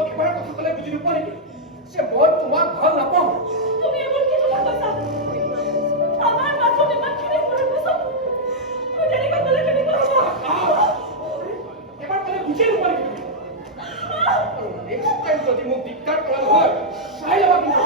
এবাৰ কথা ক'লে বুজি নোপোৱা নেকি যে মই তোমাক ভাল নাপাওঁ তুমি এবাৰ কি কথা কৈছা আমাৰ মাজত ইমানখিনি কৰাৰ পাছত তুমি তেনেকৈ ক'লে কেনেকৈ হ'ব এবাৰ ক'লে বুজি নোপোৱা নেকি তুমি নেক্সট টাইম যদি মোক দিগদাৰ কৰা নহয় চাই ল'বা কিন্তু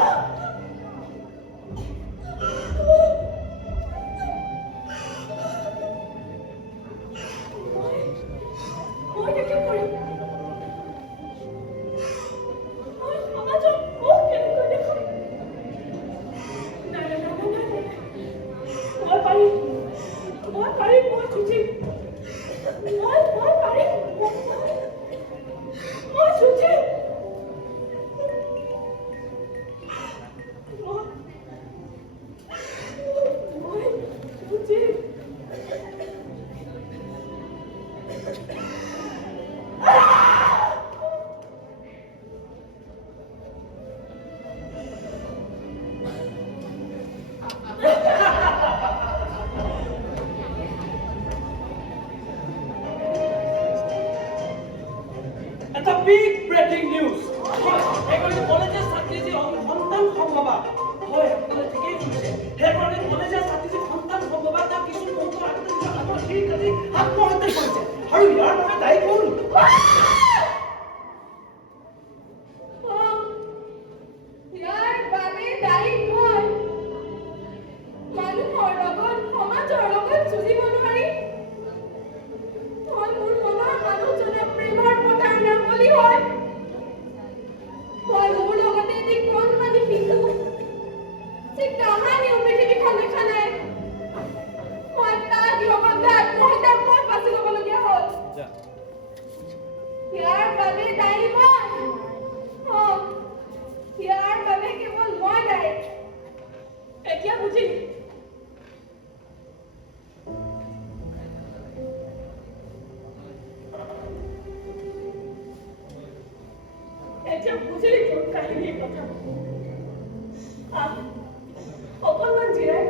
Big breaking news! Everybody, colleges ছাত্রীজি সন্তান সম্ভবা হয় আপনারা ঠিকই শুনছেন এরপরে কলেজের ছাত্রীজি সন্তান সম্ভবা তা কিছু মুহূর্ত আগতে ঠিক আছে আত্মহত্যা করেছে আর ইয়ার মানে দায়ী কোন ইয়াৰ বাবে দায়ী মই মানুহৰ লগত সমাজৰ লগত যুঁজিব নোৱাৰি মই মোৰ মনৰ মানুহজনৰ প্ৰেমৰ প্ৰতাৰণা বুলি হয় মই মোৰ লগতে এটি কণমানি শিশু যি কাহানিও পৃথিৱীখন দেখা নাই মই তাক লগত আত্মহত্যাৰ পথ বাছি ল'বলগীয়া হ'ল ইয়াৰ বাবে দায়ী মই ইয়াৰ বাবে কেৱল মই দায়ী এতিয়া বুজিলি এতিয়া বুজিলি তোৰ কাহিনীৰ কথা অকণমান জিৰাই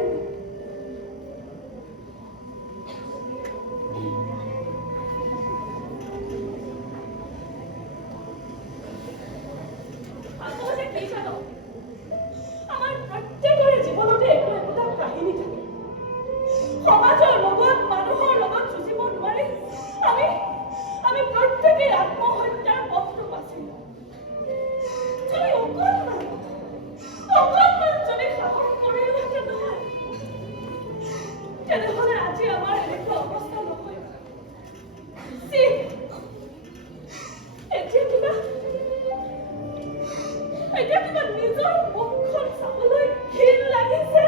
আমাৰ প্ৰত্যেকৰে জীৱনতে একো একোটা কাহিনী থাকে সমাজৰ লগত মানুহৰ লগত যুঁজিব নোৱাৰি আমি প্ৰত্যেকে আত্মহত্যাৰ পথটো বাছি লওঁ যদি অকণমান যদি সাহস কৰিলোহেঁতেন নহয় তেনেহ'লে আজি আমাৰ এনেকুৱা অৱস্থা নহয় এতিয়া কিবা নিজৰ মুখখন চাবলৈ ঘিণ লাগিছে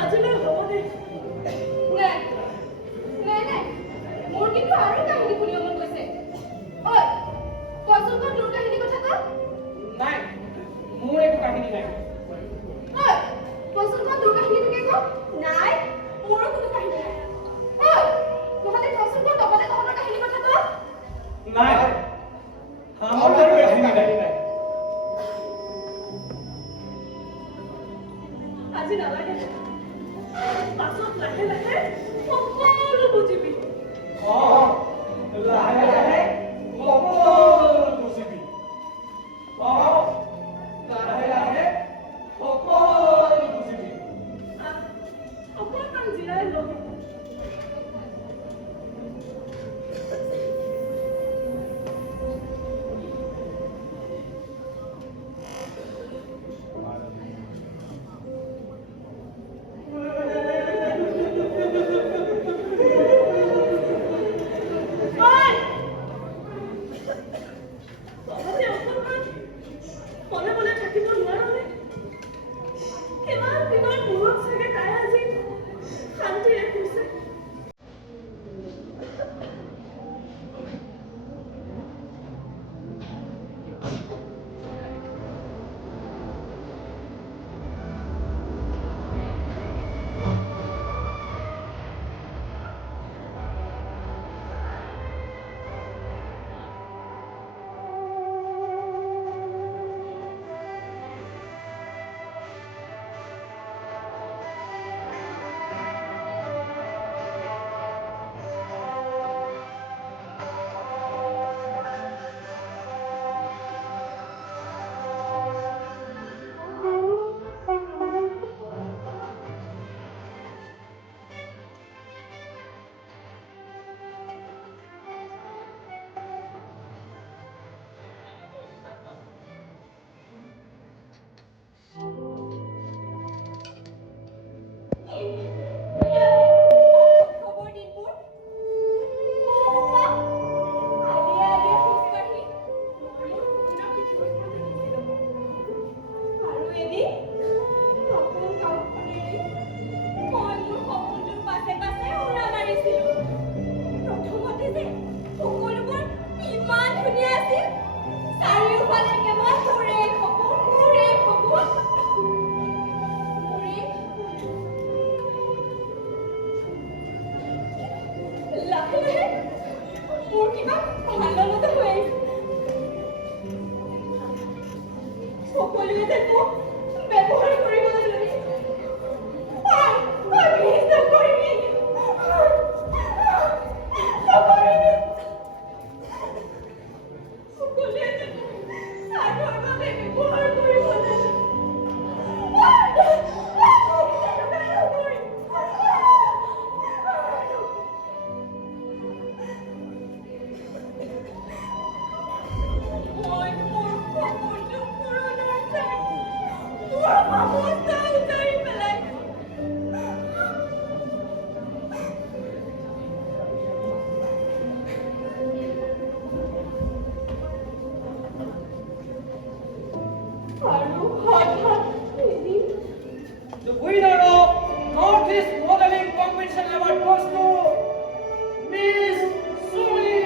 আজিলৈ হ'ব দে নাই মোৰ কিন্তু আৰু কাহিনী শুনিব মন গৈছে ঐ কচোন তোৰ কাহিনী কথা ক নাই মোৰ একো কাহিনী নাই ঐ কচোন তোৰ কাহিনীটোকে ক নাই মোৰো কোনো কাহিনী নাই ঐ নহ'লে কচোন তহঁতে তহঁতৰ কাহিনী কথা ক নাই আমাৰ কাহিনী নাই লাহে লাহে মোৰ কিবা ভাল লগা হৈ আহিছে। সকলোৱে যে মোক ব্যৱহাৰ কৰিবলৈ লৈছে। প্লিজ নকৰিবি। নকৰিবি। সকলোৱে যে মোক স্বাৰ্থৰ বাবে ব্যৱহাৰ কৰিবলৈ লৈছে। মই মোৰ সপোনটো পূৰণৰ চাই মোৰ সমস্ত উতাৰি পেলাইছো। আৰু হঠাৎ এদিন The winner of Northeast Modeling Competition Award goes to Miss Suli.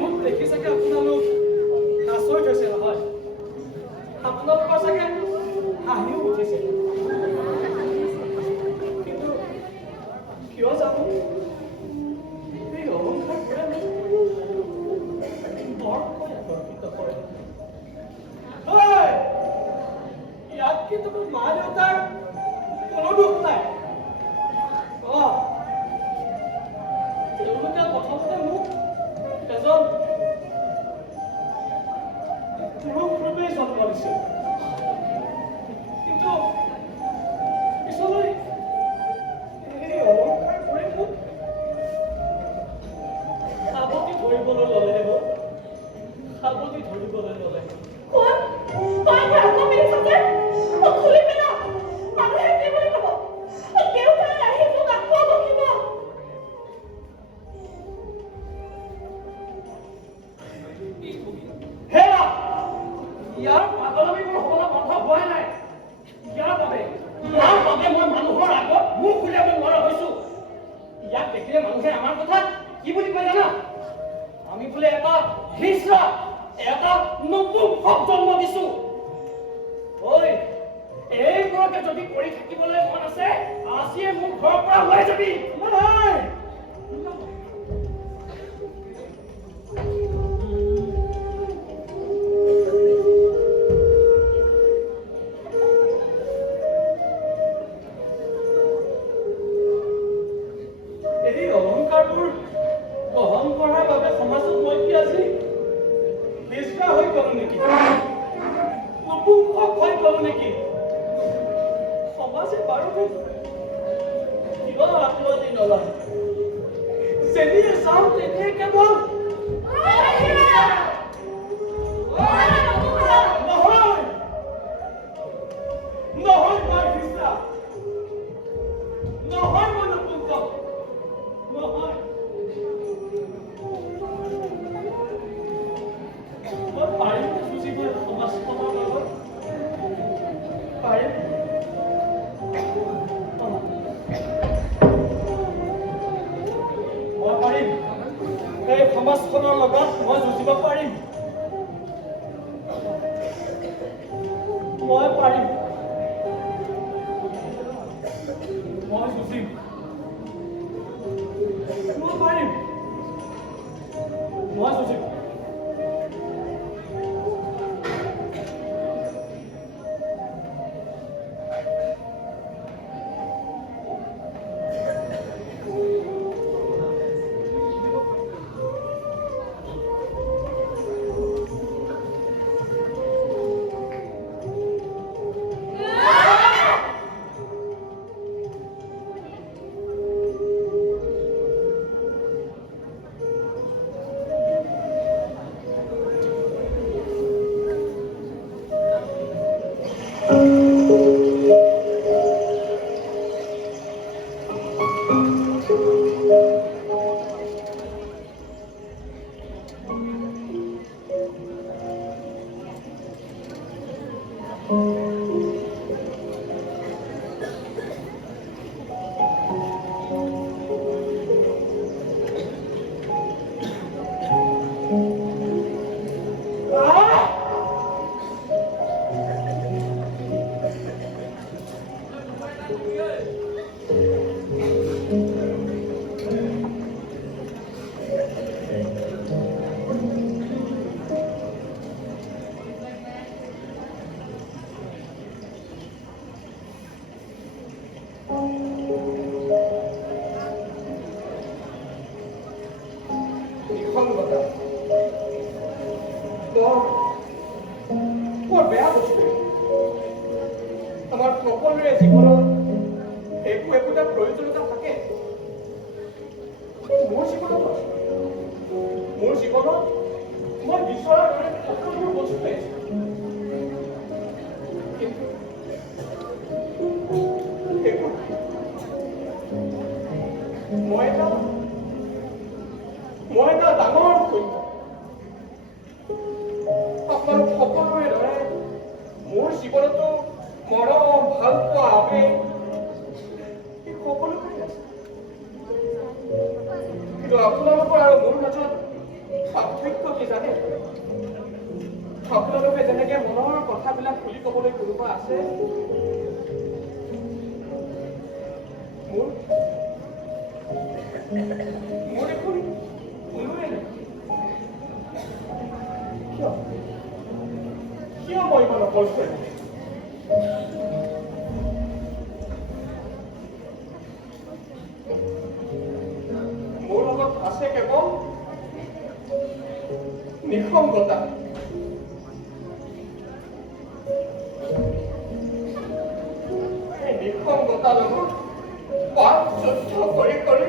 মোক দেখি চাগে আপোনালোক আচৰিত হৈছে নহয়? মোৰ দুখ নাই। তেওঁলোকে প্ৰথমতে মোক এজন পুৰুষ ৰূপেই জন্ম দিছিল, কিন্তু পিছলৈ এই অলংকাৰবোৰে মোক সাৱটি ধৰিবলৈ ল'লে। সাৱটি ধৰিবলৈ ল'লে। ইয়াৰ পাগলামি মোৰ হ'বলৈ বন্ধ হোৱাই নাই। ইয়াৰ বাবে মই মানুহৰ আগত মুখ উলিয়াব নোৱাৰা হৈছো। ইয়াক দেখিলে মানুহে আমাৰ কথা কি বুলি কয় জানা? আমি বোলে এটা হিজৰা, এটা নতুন জন্ম দিছো। ঐ, এইবোৰকে যদি কৰি থাকিবলৈ মন আছে, আজিয়ে মোৰ ঘৰৰ পৰা ওলাই যাবি। এই অলংকাৰবোৰ গ্ৰহণ কৰাৰ বাবে সমাজত মই কি আজি হিজৰা হৈ গলো নেকি? নপুংসক হৈ গলো নেকি? সমাজে বাৰু কিবা আঁকোৱালি নলয়। যেনিয়ে চাওঁ তেনিয়ে কেৱল নহয় মই হিজৰা, নহয় মই নপুংসক, নহয়। মই পাৰিম যুঁজিবলৈ সমাজখনৰ লগত? পাৰিম? মই পাৰিম। এই সমাজখনৰ লগত মই যুঁজিব পাৰিম। মই পাৰিম। মই যুঁজিম। মই পাৰিম। মই যুঁজিম। বৰ বেয়া বস্তু। আমাৰ সকলোৰে জীৱনত একোটা প্ৰয়োজনীয়তা থাকে। মোৰ জীৱনত মই বিচৰাৰ দৰে সকলোবোৰ বস্তু পাইছো, কিন্তু মই এটা ডাঙৰ সৈন্য। আপোনালোক সকলোৰে দৰে মোৰ জীৱনতো মৰম, ভাল পোৱা, আবেগ সকলোবোৰ আছে, কিন্তু আপোনালোকৰ আৰু মোৰ মাজত পাৰ্থক্য কি জানে? আপোনালোকে যেনেকে মনৰ কথাবিলাক খুলি ক'বলৈ কোনোবা আছে, মোৰ দেখোন কোনোৱে নাই। কিয় মই ইমান অকলশৰীয়া? আছে কেৱল নিসংগতা। এই নিসংগতা লগত পাক যুদ্ধ কৰি কৰি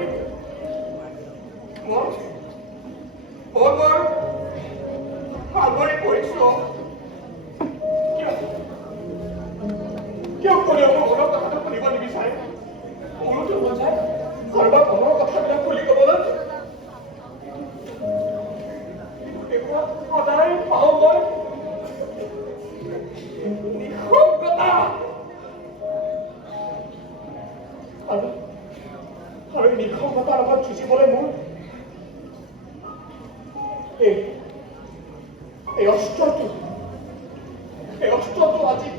মই বৰ ভাগৰি পৰিছো। কিয় কোনেও মোৰ মনৰ কথাটো শুনিব নিবিচাৰে? মোৰোতো মন যায় কাৰোবাৰ মনৰ কথাবিলাক খুলি ক'বলৈ। সদায় পাওঁ মই নিসংগতা। আৰু এই নিসংগতাৰ লগত যুঁজিবলৈ মোৰ এই অস্ত্ৰটো আজি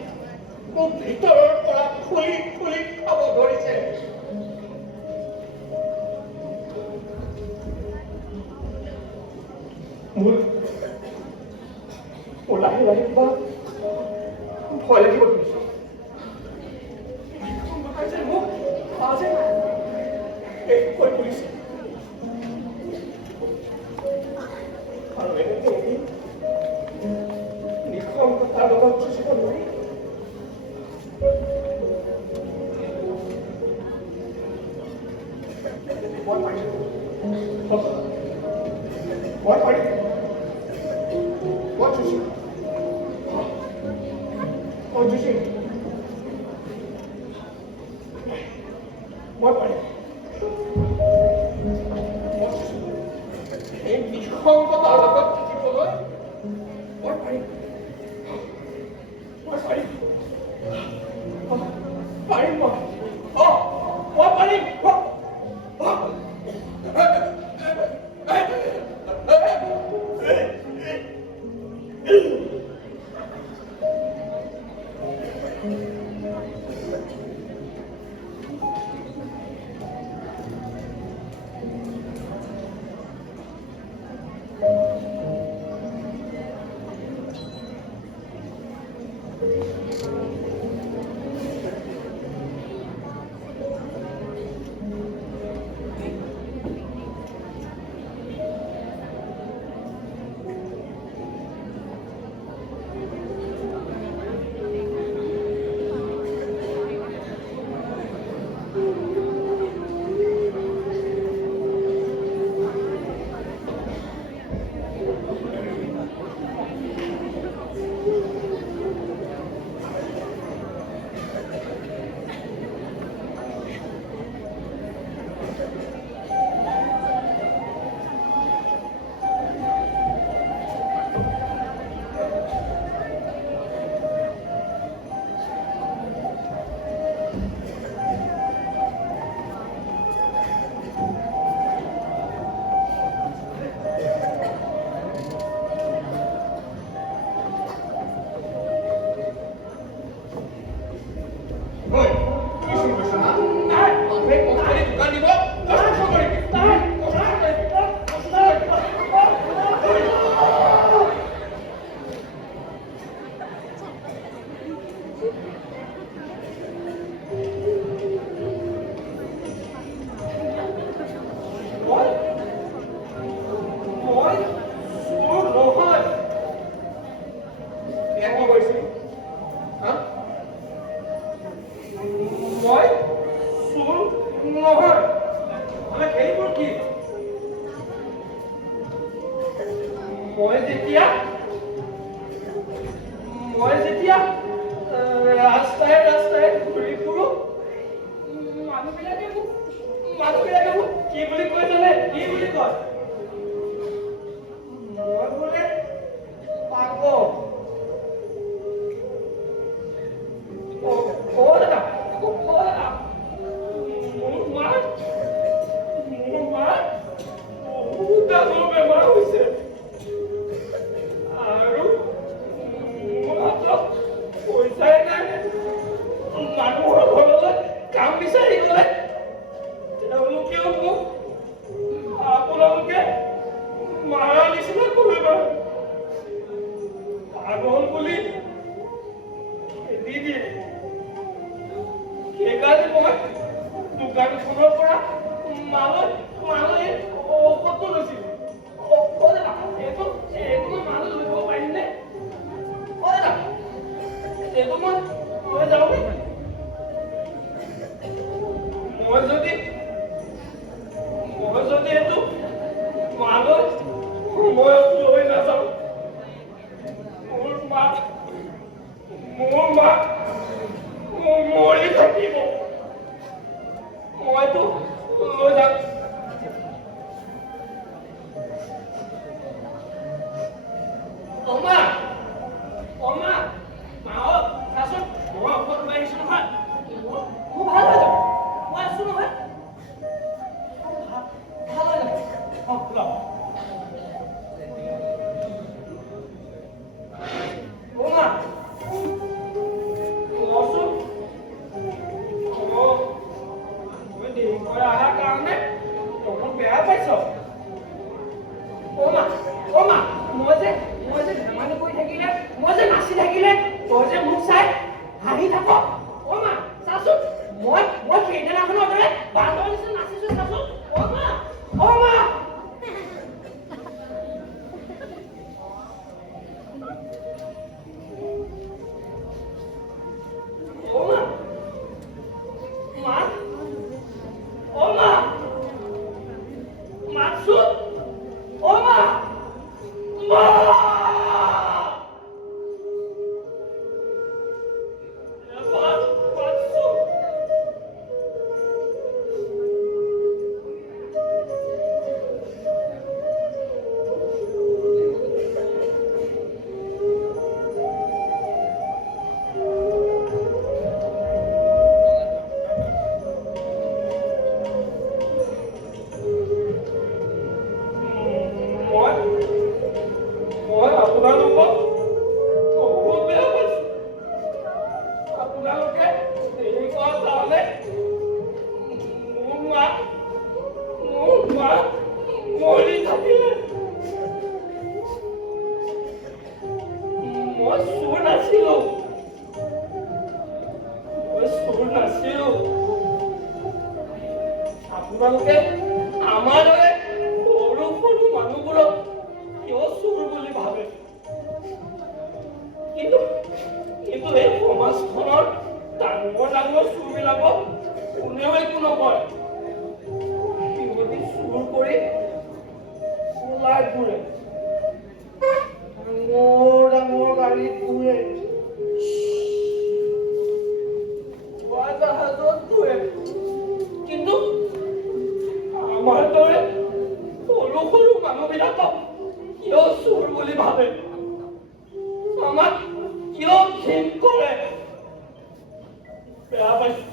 মোক ভিতৰৰ পৰা খুলি খুলি খাব ধৰিছে। মোৰ লাহে লাহে কিবা ভয় লাগিব ধৰিছে। মোক আজি শেষ হৈ পৰিছে। আৰু এনেকৈ নিসংগতাৰ লগত যুঁজিব নোৱাৰি। মই পাৰিম। মই যুঁজিম। মই পাৰিম। এই নিসংগতাৰ লগত থাকিবলৈ মই পাৰিম। মই পাৰিম। পাৰিম মই। মই পাৰিম। মই যেতিয়া ৰাস্তাই ৰাস্তাই ঘূৰি ফুৰো, মানুহবিলাকে মোক কি বুলি কয় জানে? কি বুলি কয়? মই বোলে পাগল। দাদা মোৰ মাৰ বহুত ডাঙৰ বেমাৰ হৈছে আৰু মোৰ হাতত যাওঁনে? মই যদি এইটো মালৈ সময়ত লৈ নাযাওঁ, মোৰ মাক মৰি থাকিব। মইতো লৈ যাম। মাহঁত চাচোন, মই ঔষধ লৈ আহিছো নহয়। মোৰ ভাল হৈ যাব। মই আছো নহয়। ভাল হৈ যাব। লওক। মা কচোন, মই দেৰিকৈ অহাৰ কাৰণে অকণ বেয়া পাইছ? মা মই যে ধেমালি কৰি থাকিলে, মই যে নাচি থাকিলে, তই যে মোক চাই হাঁহি থাক। মা চাচোন, মই সেইদিনাখনৰ দৰে বান্দৰ নিচিনা নাচিছো চাচোন। মা মই আপোনালোকক বহুত বেয়া পাইছো। আপোনালোকে দেৰি কৰা কাৰণে মোৰ মা মৰি থাকিলে। মই চোৰ নাছিলো। আপোনালোকে আমাৰ দৰে সৰু সৰু মানুহবোৰক কিয় চোৰ বুলি ভাবে? কিন্তু এই সমাজখনৰ ডাঙৰ চোৰবিলাকক কোনেও একো নকয়। সিহঁতি চুৰ কৰি ওলাই ঘূৰে, ডাঙৰ গাড়ীত ঘূৰে, জাহাজত ঘূৰে। কিন্তু আমাৰ দৰে সৰু সৰু মানুহবিলাকক কিয় চোৰ বুলি ভাবে? আমাক কিয় ঘিণ কৰে? বেয়া পাইছো।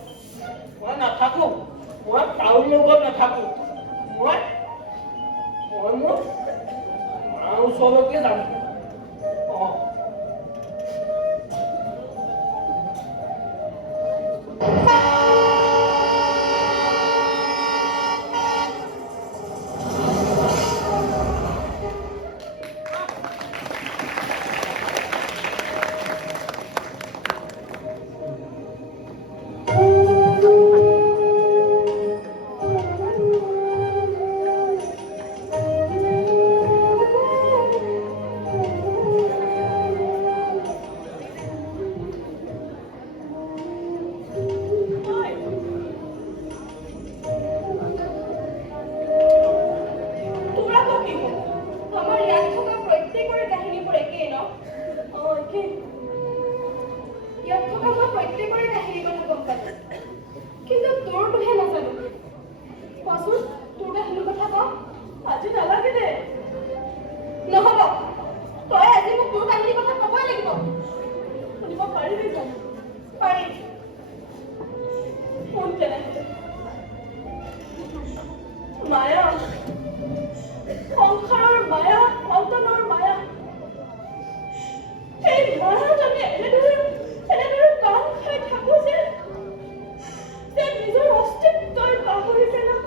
মই নাথাকো। মই কাৰো লগত নাথাকো। মই মোৰ মাৰ ওচৰলৈকে যাম। মায়া, সংসাৰৰ মায়া, সন্তানৰ মায়া, এই মায়াত আমি এনেদৰে কাম খাই থাকো যে নিজৰ অস্তিত্বই পাহৰি পেলাওঁ।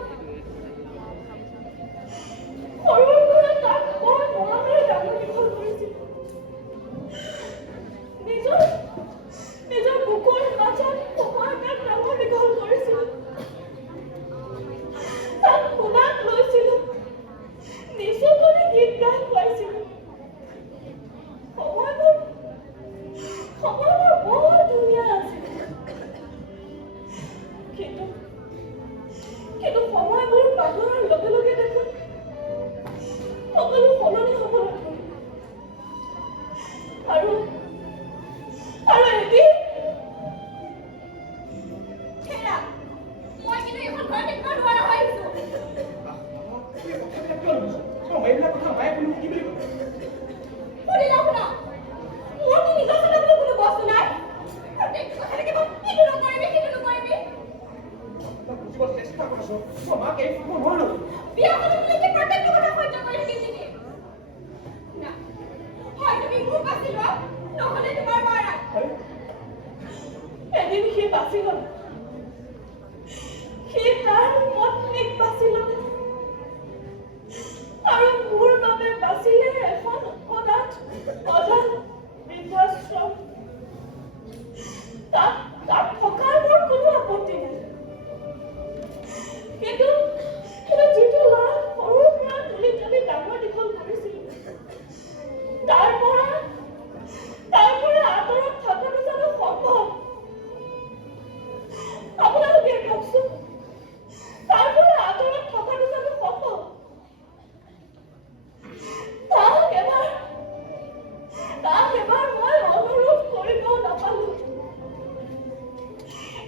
তাক এবাৰ মই অনুৰোধ কৰিব নাপালো।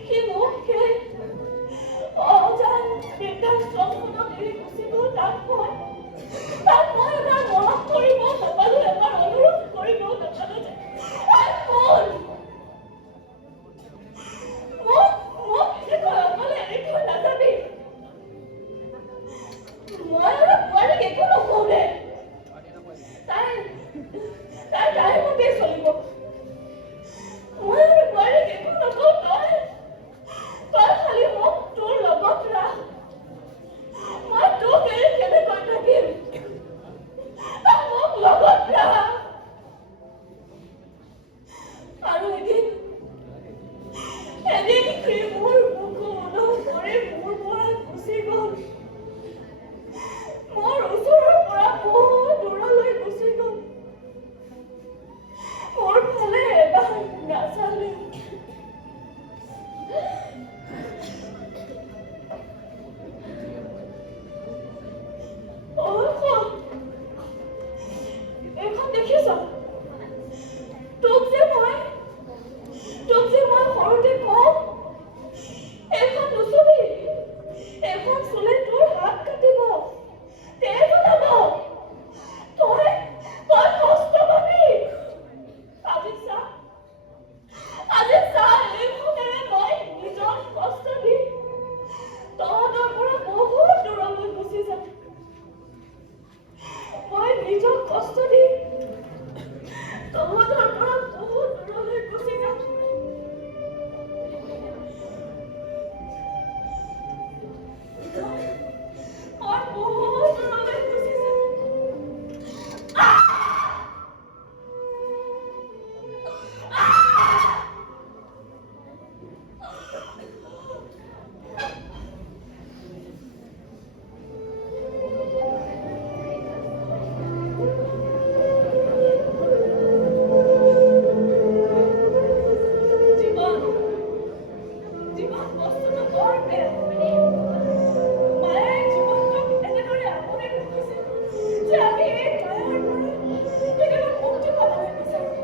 সি মোক সেই অজান বৃদ্ধাশ্ৰমখনত এৰি গুচি গ'ল। তাক মই এবাৰ মনত কৰিব নাপালো, এবাৰ অনুৰোধ কৰিব নাপালো যে মোক এনেকৈ অকলে এৰি থৈ নাযাবি। মই আৰু বোৱাৰীক একো নকওঁ দে, তাইৰ মতেই চলিব। মই আৰু বোৱাৰীক একো নকওঁ, তই খালি মোক তোৰ লগত ৰাখ। মই তোক এৰি কেনেকৈ থাকিম? তই মোক লগত ৰাখ। আৰু এদিন সি মোৰ বুকু উদং কৰি মোৰ পৰা গুচি গ'ল। মোৰ ওচৰৰ পৰা বহুত দূৰলৈ গুচি গ'ল। মোৰ ফালে এবাৰ নাচালে। এইখন দেখিছ? তোক যে মই সৰুতে কওঁ, এইখন নুচুবি। এইখন চুলে তোৰ হাত কাটিব, তেজ ওলাব, তই কষ্ট পাবি। আজি চা, এইখনেৰে মই নিজক কষ্ট দি তহঁতৰ পৰা বহুত দূৰলৈ গুচি যাম। মই নিজক কষ্ট দি তহঁতৰ পৰা বহুত দূৰলৈ গুচি যাম। মই বহুত দূৰলৈ গুচি যাম। জীৱন বস্তুটো বৰ বেয়া। মায়ে জীৱনটোক এনেদৰে আগুৰি ৰাখিছে যে আমি এই মায়াৰ পৰা কেতিয়াবা মুক্তি পাবলৈ বিচাৰোঁ।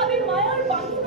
আমি মায়াৰ বান্ধোনত